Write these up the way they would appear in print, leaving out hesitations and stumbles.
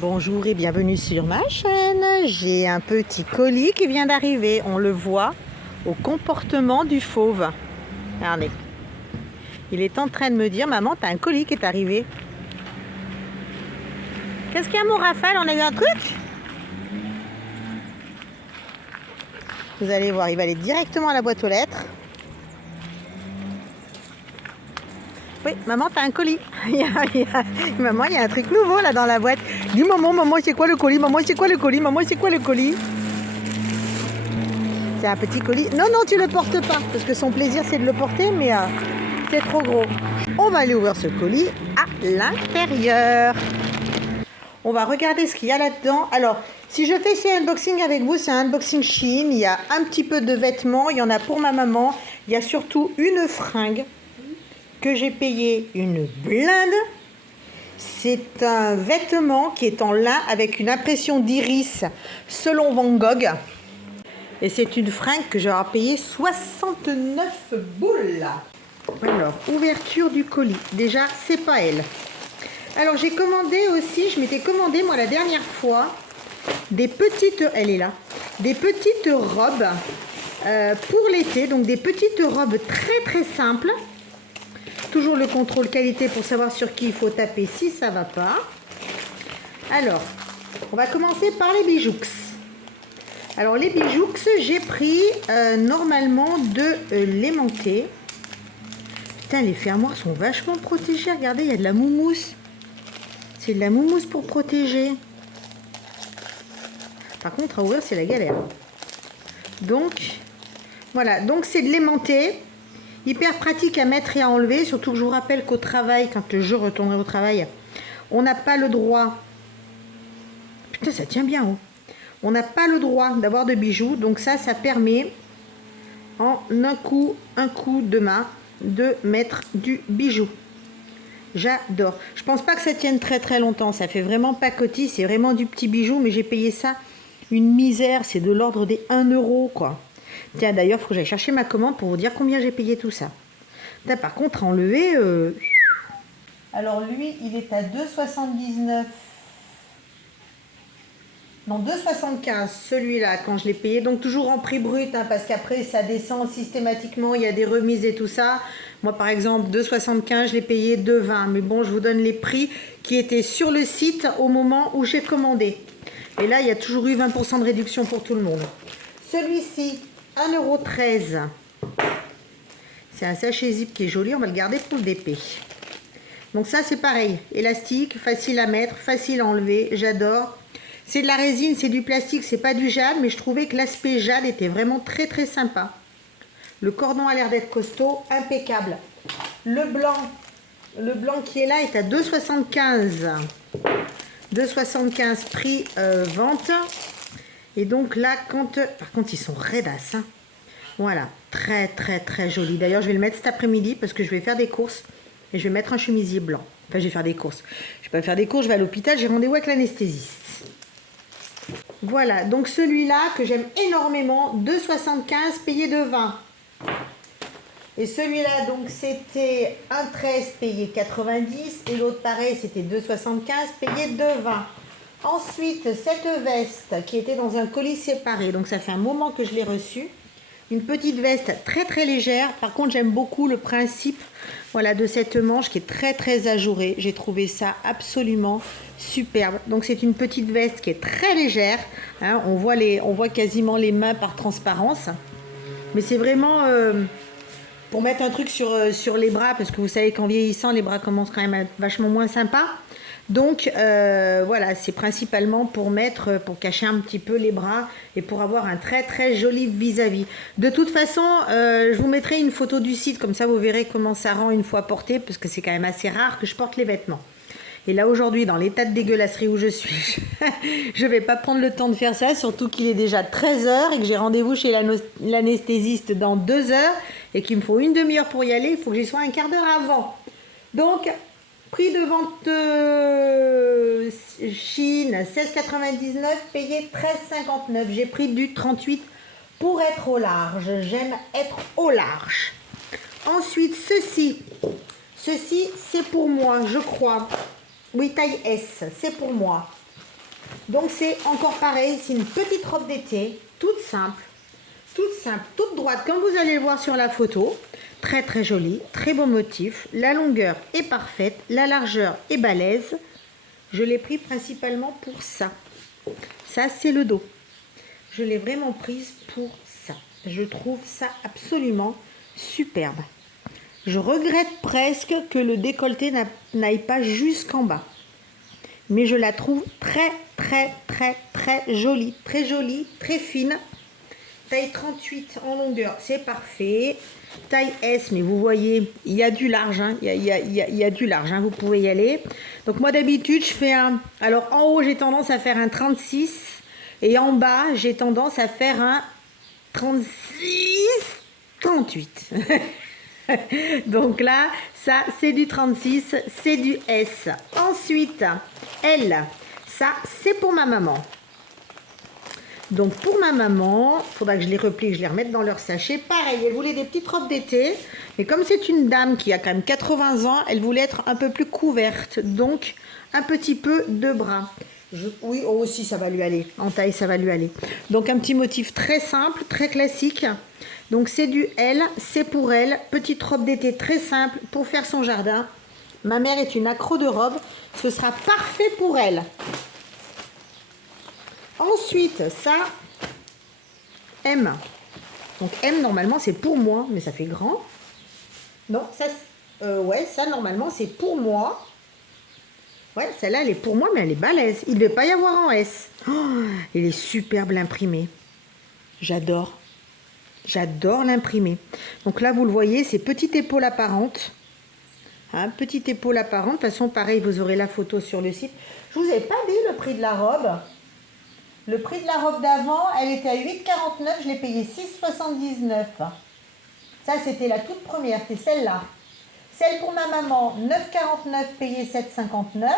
Bonjour et bienvenue sur ma chaîne. J'ai un petit colis qui vient d'arriver. On le voit au comportement du fauve. Regardez. Il est en train de me dire, maman, t'as un colis qui est arrivé. Qu'est-ce qu'il y a, mon Raphaël? On a eu un truc? Vous allez voir, il va aller directement à la boîte aux lettres. Oui, maman, t'as un colis. Maman, il y a un truc nouveau là dans la boîte. Dis maman, maman, c'est quoi le colis? Maman, c'est quoi le colis? Maman, c'est quoi le colis? C'est un petit colis. Non, non, tu le portes pas. Parce que son plaisir, c'est de le porter, mais c'est trop gros. On va aller ouvrir ce colis à l'intérieur. On va regarder ce qu'il y a là-dedans. Alors, si je fais ce unboxing avec vous, c'est un unboxing Shein. Il y a un petit peu de vêtements. Il y en a pour ma maman. Il y a surtout une fringue que j'ai payé une blinde. C'est un vêtement qui est en lin avec une impression d'iris selon Van Gogh. Et c'est une fringue que j'aurais payé 69 boules. Alors, ouverture du colis. Déjà, c'est pas elle. Alors, j'ai commandé aussi, je m'étais commandé moi la dernière fois, des petites, elle est là, des petites robes pour l'été. Donc, des petites robes très très simples. Toujours le contrôle qualité pour savoir sur qui il faut taper si ça va pas. Alors, on va commencer par les bijoux. Alors, les bijoux, j'ai pris normalement de l'aimanté. Putain, les fermoirs sont vachement protégés. Regardez, il y a de la moumousse. C'est de la moumousse pour protéger. Par contre, à ouvrir, c'est la galère. Donc, voilà. Donc, c'est de l'aimanté. Hyper pratique à mettre et à enlever, surtout que je vous rappelle qu'au travail, quand je retournerai au travail, on n'a pas le droit, putain ça tient bien, on n'a pas le droit d'avoir de bijoux, donc ça permet en un coup de main de mettre du bijou. J'adore. Je pense pas que ça tienne très très longtemps, ça fait vraiment pacotille, c'est vraiment du petit bijou, mais j'ai payé ça une misère, c'est de l'ordre des 1 euro quoi. Tiens, d'ailleurs, il faut que j'aille chercher ma commande pour vous dire combien j'ai payé tout ça. Là, par contre, enlever... Alors, lui, il est à 2,79. Non, 2,75, celui-là, quand je l'ai payé. Donc, toujours en prix brut, hein, parce qu'après, ça descend systématiquement. Il y a des remises et tout ça. Moi, par exemple, 2,75, je l'ai payé 2,20. Mais bon, je vous donne les prix qui étaient sur le site au moment où j'ai commandé. Et là, il y a toujours eu 20% de réduction pour tout le monde. Celui-ci... 1,13 €. C'est un sachet zip qui est joli, on va le garder pour le DP. Donc ça c'est pareil, élastique, facile à mettre, facile à enlever, j'adore. C'est de la résine, c'est du plastique, c'est pas du jade, mais je trouvais que l'aspect jade était vraiment très très sympa. Le cordon a l'air d'être costaud, impeccable. Le blanc qui est là est à 2,75 €. 2,75 prix vente. Et donc là, par contre, ils sont raidasses. Hein. Voilà, très très très joli. D'ailleurs, je vais le mettre cet après-midi parce que je vais faire des courses et je vais mettre un chemisier blanc. Enfin, je vais faire des courses. Je vais pas faire des courses, je vais à l'hôpital, j'ai rendez-vous avec l'anesthésiste. Voilà, donc celui-là que j'aime énormément, 2,75 payé 2,20. Et celui-là, donc c'était 1,13 payé 90 et l'autre pareil, c'était 2,75 payé 2,20. Ensuite, cette veste qui était dans un colis séparé, donc ça fait un moment que je l'ai reçue. Une petite veste très très légère. Par contre, j'aime beaucoup le principe voilà, de cette manche qui est très très ajourée. J'ai trouvé ça absolument superbe. Donc c'est une petite veste qui est très légère. Hein, on voit quasiment les mains par transparence. Mais c'est vraiment pour mettre un truc sur les bras, parce que vous savez qu'en vieillissant, les bras commencent quand même à être vachement moins sympas. Donc voilà, c'est principalement pour cacher un petit peu les bras et pour avoir un très très joli vis-à-vis. De toute façon, je vous mettrai une photo du site, comme ça vous verrez comment ça rend une fois porté, parce que c'est quand même assez rare que je porte les vêtements. Et là aujourd'hui, dans l'état de dégueulasserie où je suis, je ne vais pas prendre le temps de faire ça, surtout qu'il est déjà 13 h et que j'ai rendez-vous chez l'anesthésiste dans 2 heures et qu'il me faut une demi-heure pour y aller, il faut que j'y sois un quart d'heure avant. Donc... Prix de vente Chine, 16,99, payé 13,59. J'ai pris du 38 pour être au large. J'aime être au large. Ensuite, ceci, c'est pour moi, je crois. Oui, taille S, c'est pour moi. Donc c'est encore pareil, c'est une petite robe d'été, toute simple, toute droite, comme vous allez le voir sur la photo. Très très jolie, très beau motif. La longueur est parfaite, la largeur est balèze. Je l'ai pris principalement pour ça. Ça, c'est le dos. Je l'ai vraiment prise pour ça. Je trouve ça absolument superbe. Je regrette presque que le décolleté n'aille pas jusqu'en bas. Mais je la trouve très jolie, très fine. Taille 38 en longueur, c'est parfait. Taille S, mais vous voyez, il y a du large, hein. Il y a du large, hein. Vous pouvez y aller. Donc moi d'habitude, je fais un... Alors en haut, j'ai tendance à faire un 36. Et en bas, j'ai tendance à faire un 36, 38. Donc là, ça, c'est du 36, c'est du S. Ensuite, L, ça, c'est pour ma maman. Donc pour ma maman, il faudra que je les replie, que je les remette dans leur sachet. Pareil, elle voulait des petites robes d'été. Mais comme c'est une dame qui a quand même 80 ans, elle voulait être un peu plus couverte. Donc un petit peu de bras. Oui, oh, aussi ça va lui aller. En taille, ça va lui aller. Donc un petit motif très simple, très classique. Donc c'est du L, c'est pour elle. Petite robe d'été très simple pour faire son jardin. Ma mère est une accro de robe. Ce sera parfait pour elle. Ensuite, ça, M. Donc M, normalement, c'est pour moi, mais ça fait grand. Non, ça, ouais, ça, normalement, c'est pour moi. Ouais, celle-là, elle est pour moi, mais elle est balèze. Il ne devait pas y avoir en S. Oh, il est superbe l'imprimé. J'adore. J'adore l'imprimer. Donc là, vous le voyez, c'est petite épaule apparente. Hein, petite épaule apparente. De toute façon, pareil, vous aurez la photo sur le site. Je vous ai pas dit le prix de la robe. Le prix de la robe d'avant, elle était à 8,49. Je l'ai payée 6,79. Ça, c'était la toute première. C'était celle-là. Celle pour ma maman, 9,49 payée 7,59.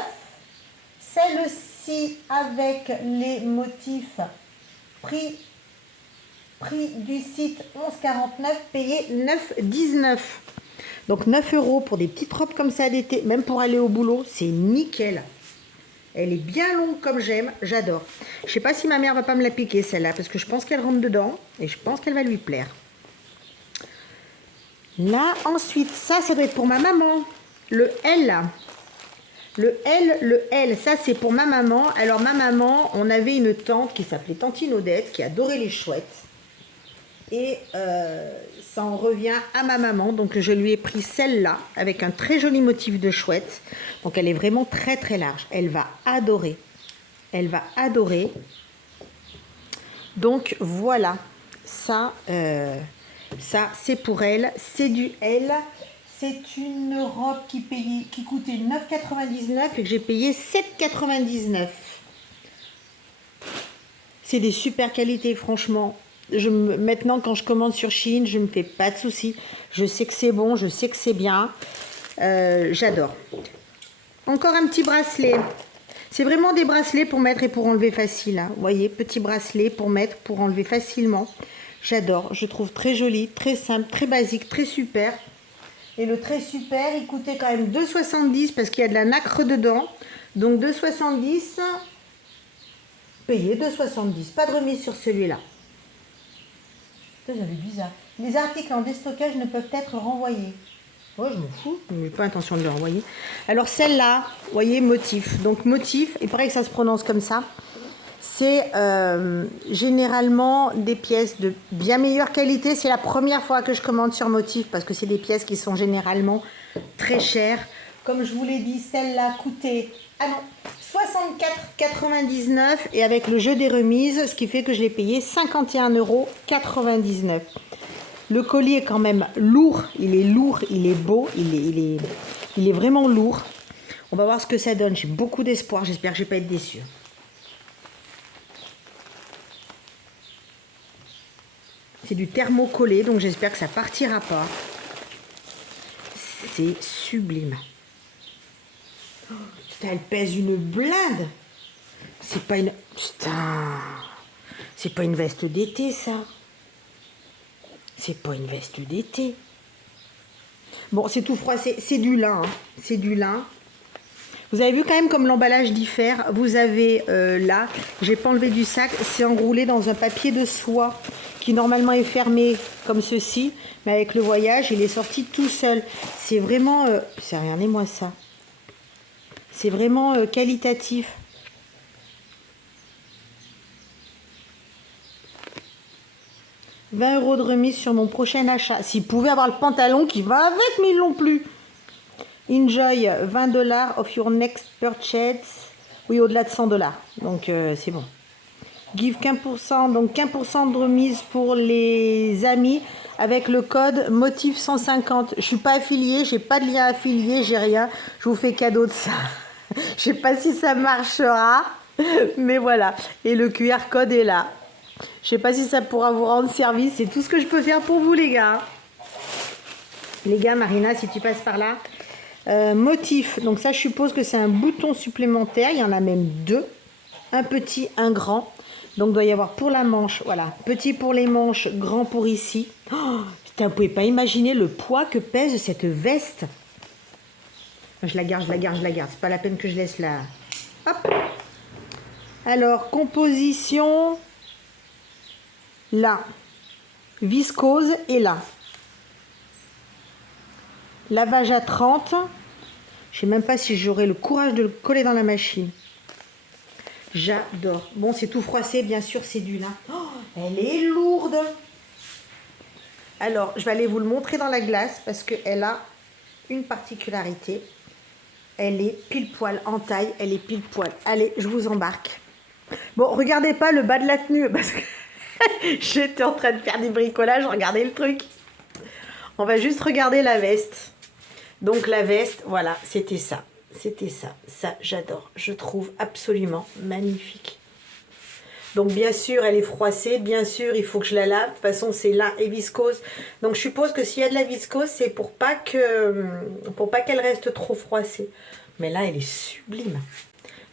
Celle-ci avec les motifs prix du site 11,49 payé 9,19. Donc 9 € pour des petites robes comme ça d'été, même pour aller au boulot, c'est nickel. Elle est bien longue comme j'aime, j'adore. Je sais pas si ma mère va pas me la piquer celle-là, parce que je pense qu'elle rentre dedans et je pense qu'elle va lui plaire. Là, ensuite, ça doit être pour ma maman. Le L. Le L, ça c'est pour ma maman. Alors ma maman, on avait une tante qui s'appelait Tantine Odette, qui adorait les chouettes. Et ça en revient à ma maman. Donc je lui ai pris celle-là, avec un très joli motif de chouette. Donc elle est vraiment très large. Elle va adorer. Elle va adorer. Donc voilà. Ça c'est pour elle. C'est du L. C'est une robe qui coûtait 9,99 et que j'ai payé 7,99. C'est des super qualités, franchement. Maintenant, quand je commande sur Shein, je ne me fais pas de soucis. Je sais que c'est bon, je sais que c'est bien. J'adore. Encore un petit bracelet. C'est vraiment des bracelets pour mettre et pour enlever facile. Hein. Vous voyez, petit bracelet pour mettre, pour enlever facilement. J'adore. Je trouve très joli, très simple, très basique, très super. Et le très super, il coûtait quand même 2,70 parce qu'il y a de la nacre dedans. Donc 2,70, payé 2,70. Pas de remise sur celui-là. C'est bizarre. Les articles en déstockage ne peuvent être renvoyés. Ouais, je m'en fous, je n'ai pas intention de le renvoyer. Alors celle-là, vous voyez, motif. Donc motif, il paraît que ça se prononce comme ça. C'est généralement des pièces de bien meilleure qualité. C'est la première fois que je commande sur motif parce que c'est des pièces qui sont généralement très chères. Comme je vous l'ai dit, celle-là coûtait 64,99 et avec le jeu des remises, ce qui fait que je l'ai payé 51,99 €. Le colis est quand même lourd, il est beau, il est vraiment lourd. On va voir ce que ça donne, j'ai beaucoup d'espoir, j'espère que je ne vais pas être déçue. C'est du thermocollé, donc j'espère que ça partira pas. C'est sublime. Oh, putain, elle pèse une blinde. C'est pas une... Putain. C'est pas une veste d'été, ça. C'est pas une veste d'été. Bon, c'est tout froid, c'est du lin. Hein. C'est du lin. Vous avez vu quand même comme l'emballage diffère. Vous avez là, j'ai pas enlevé du sac, c'est enroulé dans un papier de soie qui normalement est fermé comme ceci, mais avec le voyage, il est sorti tout seul. C'est vraiment, regardez-moi ça. C'est vraiment qualitatif. « 20 € de remise sur mon prochain achat. » S'ils pouvaient avoir le pantalon qui va avec, mais ils l'ont plus. Enjoy 20 $ of your next purchase. Oui, au-delà de 100 $. Donc, c'est bon. Give 15%, donc 15% de remise pour les amis avec le code motif 150. Je suis pas affiliée, j'ai pas de lien affilié, j'ai rien. Je vous fais cadeau de ça. Je sais pas si ça marchera, mais voilà. Et le QR code est là. Je sais pas si ça pourra vous rendre service. C'est tout ce que je peux faire pour vous, les gars. Les gars, Marina, si tu passes par là. Motif, donc ça je suppose que c'est un bouton supplémentaire, il y en a même deux, un petit, un grand, donc il doit y avoir pour la manche, voilà, petit pour les manches, grand pour ici. Oh, putain, vous pouvez pas imaginer le poids que pèse cette veste. Je la garde, c'est pas la peine que je laisse là. Hop. Alors, composition, là, viscose et là. Lavage à 30. Je sais même pas si j'aurai le courage de le coller dans la machine. J'adore. Bon, c'est tout froissé, bien sûr, c'est du lin. Oh, elle est lourde. Alors, je vais aller vous le montrer dans la glace parce qu'elle a une particularité. Elle est pile poil en taille, elle est pile poil. Allez, je vous embarque. Bon, regardez pas le bas de la tenue parce que j'étais en train de faire du bricolage, regardez le truc. On va juste regarder la veste. Donc la veste, voilà, c'était ça. C'était ça. Ça, j'adore. Je trouve absolument magnifique. Donc bien sûr, elle est froissée. Bien sûr, il faut que je la lave. De toute façon, c'est lin et viscose. Donc je suppose que s'il y a de la viscose, c'est pour pas qu'elle reste trop froissée. Mais là, elle est sublime.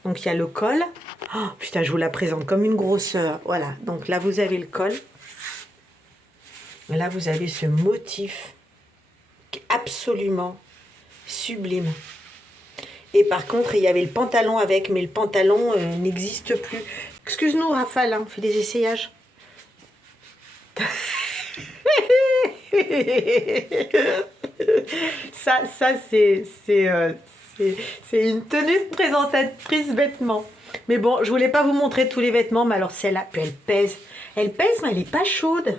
Donc il y a le col. Oh, putain, je vous la présente comme une grosseur. Voilà. Donc là, vous avez le col. Là, vous avez ce motif qui est absolument sublime. Et par contre, il y avait le pantalon avec, mais le pantalon n'existe plus. Excuse-nous, Rafale, hein, on fait des essayages. ça c'est une tenue de présentatrice vêtements. Mais bon, je voulais pas vous montrer tous les vêtements, mais alors celle-là, puis elle pèse. Elle pèse, mais elle n'est pas chaude.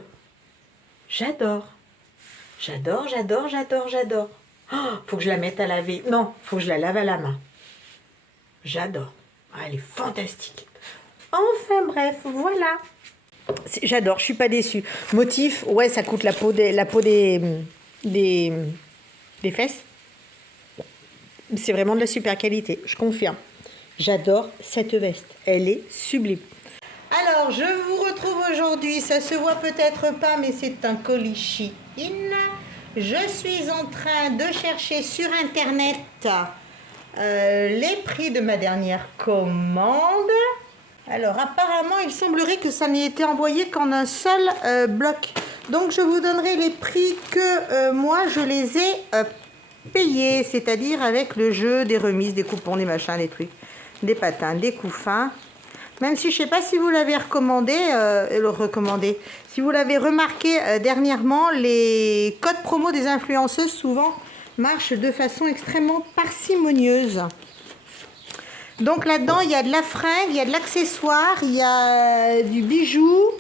J'adore. J'adore, j'adore, j'adore, j'adore. Oh, faut que je la mette à laver. Non, faut que je la lave à la main. J'adore. Ah, elle est fantastique. Enfin bref, voilà. J'adore, je suis pas déçue. Motif, ouais, ça coûte la peau des fesses. C'est vraiment de la super qualité, je confirme. J'adore cette veste. Elle est sublime. Alors, je vous retrouve aujourd'hui. Ça se voit peut-être pas, mais c'est un colis Shein. Je suis en train de chercher sur Internet les prix de ma dernière commande. Alors, apparemment, il semblerait que ça n'ait été envoyé qu'en un seul bloc. Donc, je vous donnerai les prix que moi, je les ai payés. C'est-à-dire avec le jeu des remises, des coupons, des machins, des trucs, des patins, des couffins. Même si je ne sais pas si vous l'avez recommandé, si vous l'avez remarqué dernièrement, les codes promo des influenceuses souvent marchent de façon extrêmement parcimonieuse. Donc là-dedans, il y a de la fringue, il y a de l'accessoire, il y a du bijou.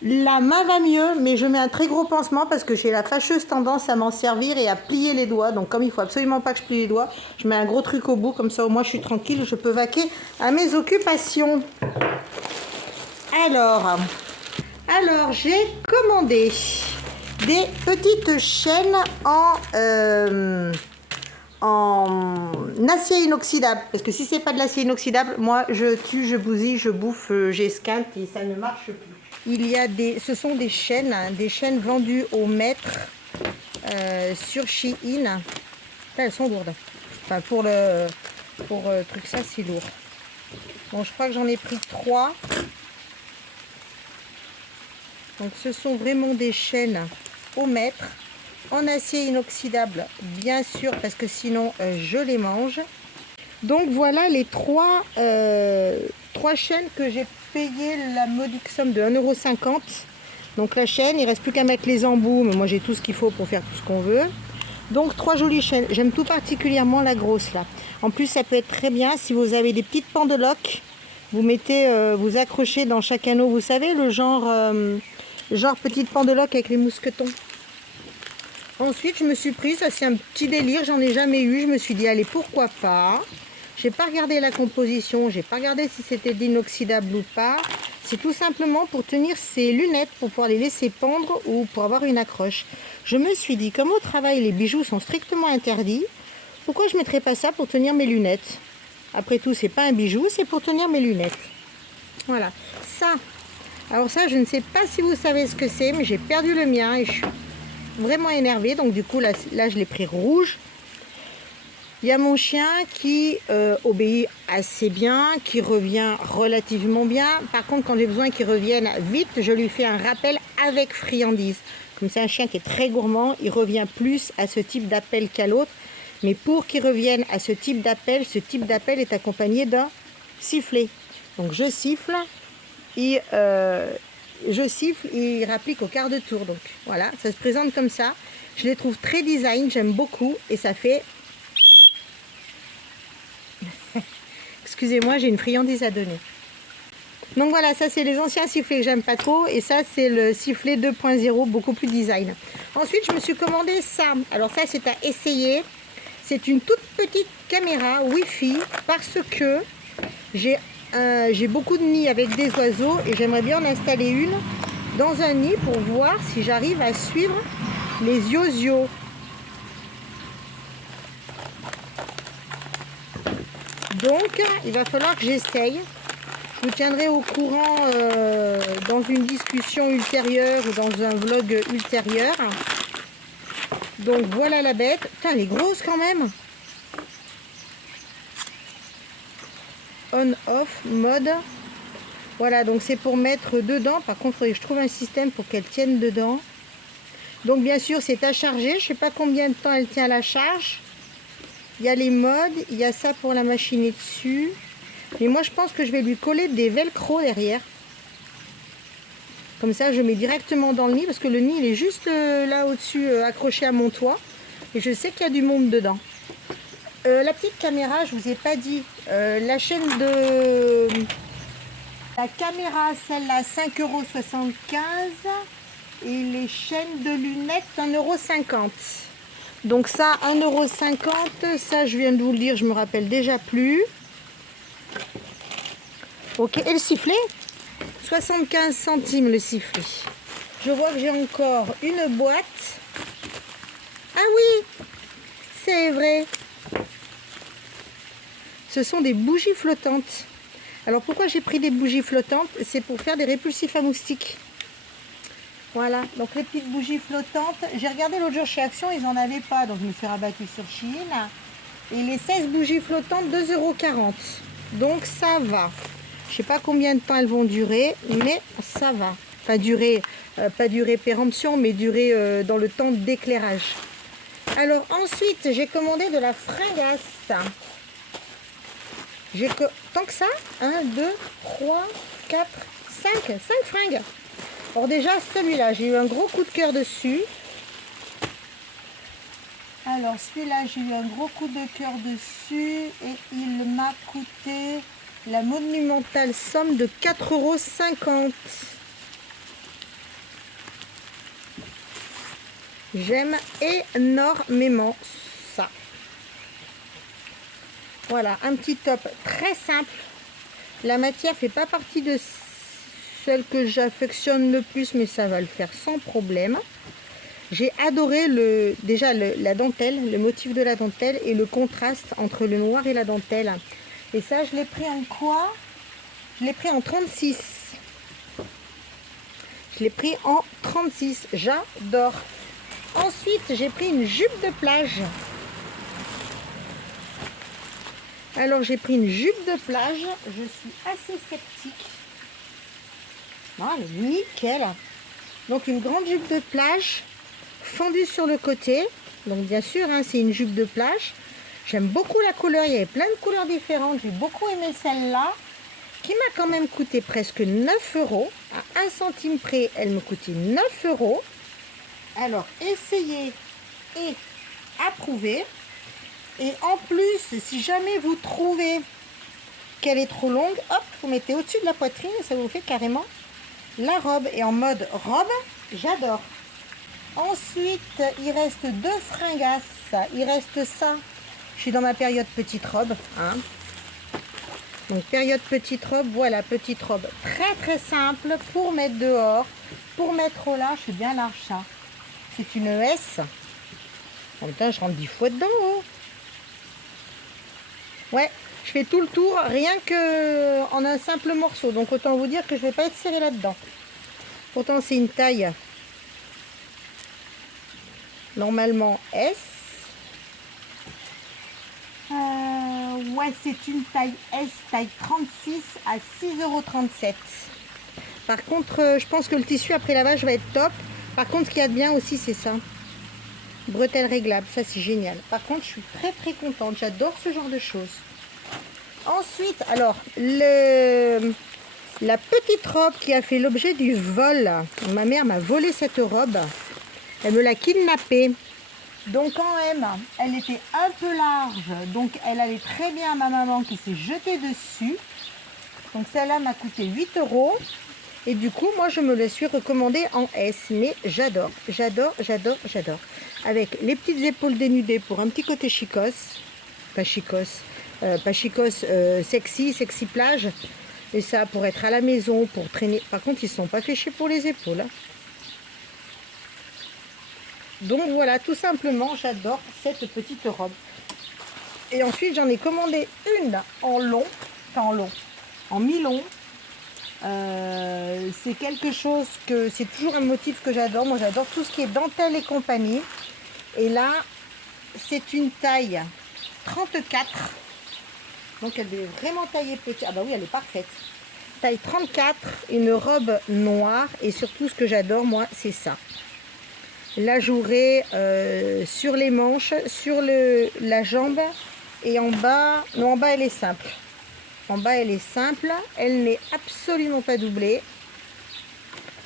La main va mieux, mais je mets un très gros pansement parce que j'ai la fâcheuse tendance à m'en servir et à plier les doigts. Donc comme il faut absolument pas que je plie les doigts, je mets un gros truc au bout, comme ça au moins je suis tranquille, je peux vaquer à mes occupations. Alors j'ai commandé des petites chaînes en acier inoxydable. Parce que si c'est pas de l'acier inoxydable, moi je tue, je bousille, je bouffe, j'esquinte et ça ne marche plus. Ce sont des chaînes vendues au mètre sur Shein. Elles sont lourdes. Enfin pour truc ça c'est lourd. Bon, je crois que j'en ai pris 3. Donc ce sont vraiment des chaînes au mètre. en acier inoxydable, bien sûr, parce que sinon je les mange. Donc voilà les trois chaînes que j'ai payé la modique somme de 1,50 €. Donc la chaîne, il ne reste plus qu'à mettre les embouts, mais moi j'ai tout ce qu'il faut pour faire tout ce qu'on veut. Donc 3 jolies chaînes, j'aime tout particulièrement la grosse là. En plus ça peut être très bien si vous avez des petites pendeloques, vous mettez, vous accrochez dans chaque anneau, vous savez le genre petite pendeloque avec les mousquetons. Ensuite je me suis prise, ça c'est un petit délire, j'en ai jamais eu, je me suis dit allez pourquoi pas. J'ai pas regardé la composition, j'ai pas regardé si c'était d'inoxydable ou pas. C'est tout simplement pour tenir ces lunettes, pour pouvoir les laisser pendre ou pour avoir une accroche. Je me suis dit, comme au travail les bijoux sont strictement interdits, pourquoi je ne mettrais pas ça pour tenir mes lunettes? Après tout, c'est pas un bijou, c'est pour tenir mes lunettes. Voilà, ça. Alors ça, je ne sais pas si vous savez ce que c'est, mais j'ai perdu le mien et je suis vraiment énervée. Donc du coup, là je l'ai pris rouge. Il y a mon chien qui obéit assez bien, qui revient relativement bien. Par contre, quand j'ai besoin qu'il revienne vite, je lui fais un rappel avec friandise. Comme c'est un chien qui est très gourmand, il revient plus à ce type d'appel qu'à l'autre. Mais pour qu'il revienne à ce type d'appel est accompagné d'un sifflet. Donc je siffle, il rapplique au quart de tour. Donc voilà, ça se présente comme ça. Je les trouve très design, j'aime beaucoup et ça fait... Excusez-moi, j'ai une friandise à donner. Donc voilà, ça c'est les anciens sifflets que j'aime pas trop. Et ça c'est le sifflet 2.0, beaucoup plus design. Ensuite, je me suis commandé ça. Alors ça c'est à essayer. C'est une toute petite caméra Wi-Fi parce que j'ai beaucoup de nids avec des oiseaux. Et j'aimerais bien en installer une dans un nid pour voir si j'arrive à suivre les yozos. Donc, il va falloir que j'essaye. Je vous tiendrai au courant dans une discussion ultérieure ou dans un vlog ultérieur. Donc, voilà la bête. Putain, elle est grosse quand même. On-off mode. Voilà, donc c'est pour mettre dedans. Par contre, il faudrait que je trouve un système pour qu'elle tienne dedans. Donc, bien sûr, c'est à charger. Je ne sais pas combien de temps elle tient à la charge. Il y a les modes, il y a ça pour la machiner dessus. Mais moi, je pense que je vais lui coller des velcro derrière. Comme ça, je mets directement dans le nid. Parce que le nid, il est juste là au-dessus, accroché à mon toit. Et je sais qu'il y a du monde dedans. La petite caméra, je vous ai pas dit. La chaîne de... La caméra, celle-là, 5,75 €. Et les chaînes de lunettes, 1,50 €. Donc ça, 1,50 €, ça je viens de vous le dire, je me rappelle déjà plus. Ok, et le sifflet 75 centimes le sifflet. Je vois que j'ai encore une boîte. Ah oui, c'est vrai. Ce sont des bougies flottantes. Alors pourquoi j'ai pris des bougies flottantes? C'est pour faire des répulsifs à moustiques. Voilà, donc les petites bougies flottantes. J'ai regardé l'autre jour chez Action, ils n'en avaient pas, donc je me suis rabattue sur Shein. Et les 16 bougies flottantes, 2,40 €. Donc ça va. Je ne sais pas combien de temps elles vont durer, mais ça va. Enfin, durer, pas durer péremption, mais durer dans le temps d'éclairage. Alors ensuite, j'ai commandé de la fringasse. Tant que ça, 1, 2, 3, 4, 5 fringues. Alors déjà, celui-là, j'ai eu un gros coup de cœur dessus. Alors, celui-là, j'ai eu un gros coup de cœur dessus et il m'a coûté la monumentale somme de 4,50 €. J'aime énormément ça. Voilà, un petit top très simple. La matière fait pas partie de celle que j'affectionne le plus, mais ça va le faire sans problème. J'ai adoré la dentelle, le motif de la dentelle et le contraste entre le noir et la dentelle. Et ça, je l'ai pris en quoi? Je l'ai pris en 36. Je l'ai pris en 36. J'adore. Ensuite, j'ai pris une jupe de plage. Alors, j'ai pris une jupe de plage. Je suis assez sceptique. Ah, nickel. Donc, une grande jupe de plage fendu sur le côté. Donc bien sûr, hein, c'est une jupe de plage. J'aime beaucoup la couleur, il y avait plein de couleurs différentes. J'ai beaucoup aimé celle-là, qui m'a quand même coûté presque 9 €. À 1 centime près, elle me coûtait 9 €. Alors, essayez et approuvez. Et en plus, si jamais vous trouvez qu'elle est trop longue, hop, vous mettez au-dessus de la poitrine et ça vous fait carrément la robe. Et en mode robe, j'adore. Ensuite, il reste 2 fringasses. Il reste ça. Je suis dans ma période petite robe. Hein. Donc, période petite robe, voilà, petite robe. Très, très simple pour mettre dehors. Pour mettre au large, c'est bien large ça. C'est une S. En même temps, je rentre 10 fois dedans. Oh. Ouais, je fais tout le tour, rien que en un simple morceau. Donc, autant vous dire que je ne vais pas être serrée là-dedans. Pourtant, c'est une taille normalement S. Ouais, c'est une taille S, taille 36 à 6,37 €. Par contre, je pense que le tissu après lavage va être top. Par contre, ce qu'il y a de bien aussi, c'est ça. Bretelles réglables, ça c'est génial. Par contre, je suis très très contente. J'adore ce genre de choses. Ensuite, alors, la petite robe qui a fait l'objet du vol. Ma mère m'a volé cette robe. Elle me l'a kidnappée. Donc en M, elle était un peu large. Donc elle allait très bien à ma maman qui s'est jetée dessus. Donc celle-là m'a coûté 8 €. Et du coup, moi, je me la suis recommandée en S. Mais j'adore, j'adore, j'adore, j'adore. Avec les petites épaules dénudées pour un petit côté chicos. Pas chicos. Pas chicos, sexy plage. Et ça, pour être à la maison, pour traîner. Par contre, ils ne sont pas fait chier pour les épaules. Hein. Donc voilà, tout simplement, j'adore cette petite robe. Et ensuite, j'en ai commandé une en long. Enfin, en long. En mi-long. C'est quelque chose que... C'est toujours un motif que j'adore. Moi, j'adore tout ce qui est dentelle et compagnie. Et là, c'est une taille 34. Donc, elle est vraiment taillée petit. Ah bah oui, elle est parfaite. Taille 34, une robe noire. Et surtout, ce que j'adore, moi, c'est ça. L'ajouré sur les manches, sur la jambe. Et en bas... Non, en bas, elle est simple. En bas, elle est simple. Elle n'est absolument pas doublée.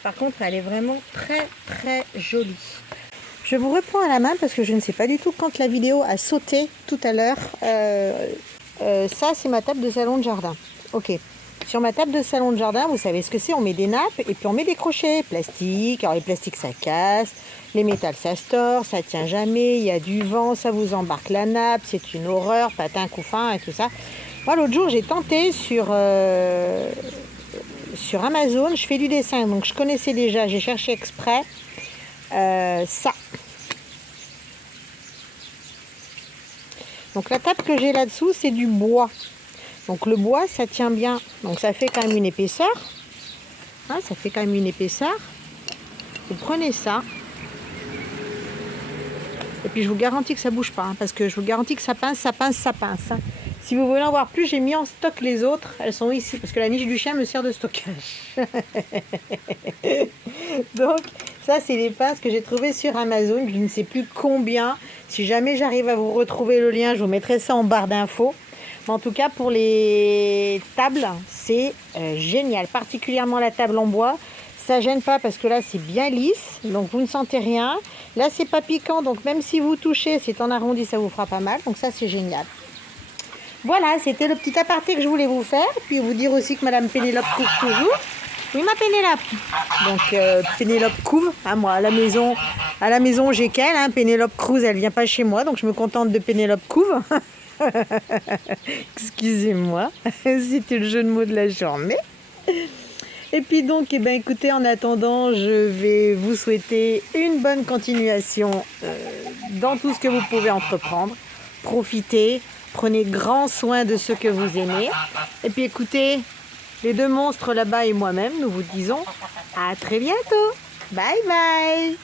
Par contre, elle est vraiment très, très jolie. Je vous reprends à la main parce que je ne sais pas du tout quand la vidéo a sauté tout à l'heure. Ça, c'est ma table de salon de jardin. Ok. Sur ma table de salon de jardin, vous savez ce que c'est. On met des nappes et puis on met des crochets. Plastique. Alors, les plastiques, ça casse. Les métals, ça se tord. Ça tient jamais. Il y a du vent. Ça vous embarque la nappe. C'est une horreur. Patin, couffin et tout ça. Moi, l'autre jour, j'ai tenté sur Amazon. Je fais du dessin, donc je connaissais déjà. J'ai cherché exprès ça. Donc, la table que j'ai là-dessous, c'est du bois. Donc, le bois, ça tient bien. Donc, ça fait quand même une épaisseur. Hein, ça fait quand même une épaisseur. Vous prenez ça. Et puis, je vous garantis que ça ne bouge pas. Hein, parce que je vous garantis que ça pince, ça pince, ça pince. Hein. Si vous voulez en voir plus, j'ai mis en stock les autres. Elles sont ici parce que la niche du chien me sert de stockage. Donc, ça, c'est les pinces que j'ai trouvées sur Amazon. Je ne sais plus combien. Si jamais j'arrive à vous retrouver le lien, je vous mettrai ça en barre d'infos. Mais en tout cas, pour les tables, c'est génial. Particulièrement la table en bois. Ça ne gêne pas parce que là, c'est bien lisse. Donc, vous ne sentez rien. Là, c'est pas piquant. Donc, même si vous touchez, c'est en arrondi, ça vous fera pas mal. Donc, ça, c'est génial. Voilà, c'était le petit aparté que je voulais vous faire. Puis vous dire aussi que Madame Pénélope couve toujours. Oui, ma Pénélope. Donc, Pénélope couve. Hein, moi, à la maison j'ai qu'elle. Hein, Pénélope Cruz, elle vient pas chez moi. Donc, je me contente de Pénélope couve. Excusez-moi. C'était le jeu de mots de la journée. Et puis donc, écoutez, en attendant, je vais vous souhaiter une bonne continuation dans tout ce que vous pouvez entreprendre. Profitez. Prenez grand soin de ceux que vous aimez. Et puis écoutez, les deux monstres là-bas et moi-même, nous vous disons à très bientôt. Bye bye.